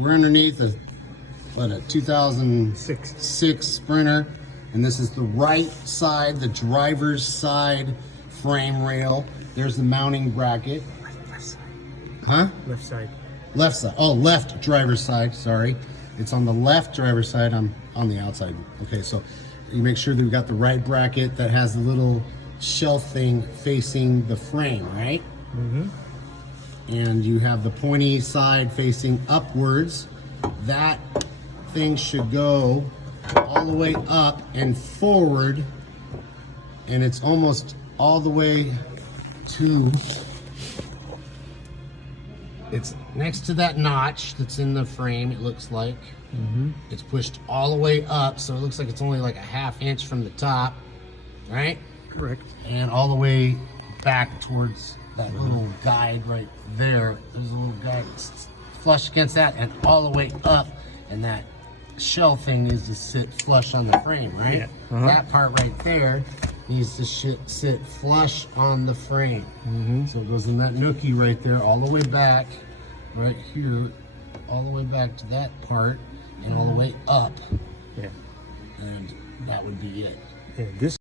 we're underneath a 2006 Sprinter, and this is the right side, the driver's side frame rail. There's the mounting bracket. Left side. Huh? Left side. Left side. Oh, left driver's side. Sorry. It's on the left driver's side. I'm on the outside. Okay, so you make sure that we got the right bracket that has the little shelf thing facing the frame, right? Mm-hmm. And you have the pointy side facing upwards. That thing should go all the way up and forward, and it's almost all the way to, it's next to that notch that's in the frame, it looks like. Mm-hmm. It's pushed all the way up, so it looks like it's only like a ½ inch from the top, right? Correct. And all the way back towards that little guide right there. There's a little guide flush against that, and all the way up, and that shell thing needs to sit flush on the frame, right? Yeah. Uh-huh. That part right there needs to sit flush on the frame. Mm-hmm. So it goes in that nookie right there, all the way back, right here, all the way back to that part, and all the way up. Yeah. And that would be it. Yeah. This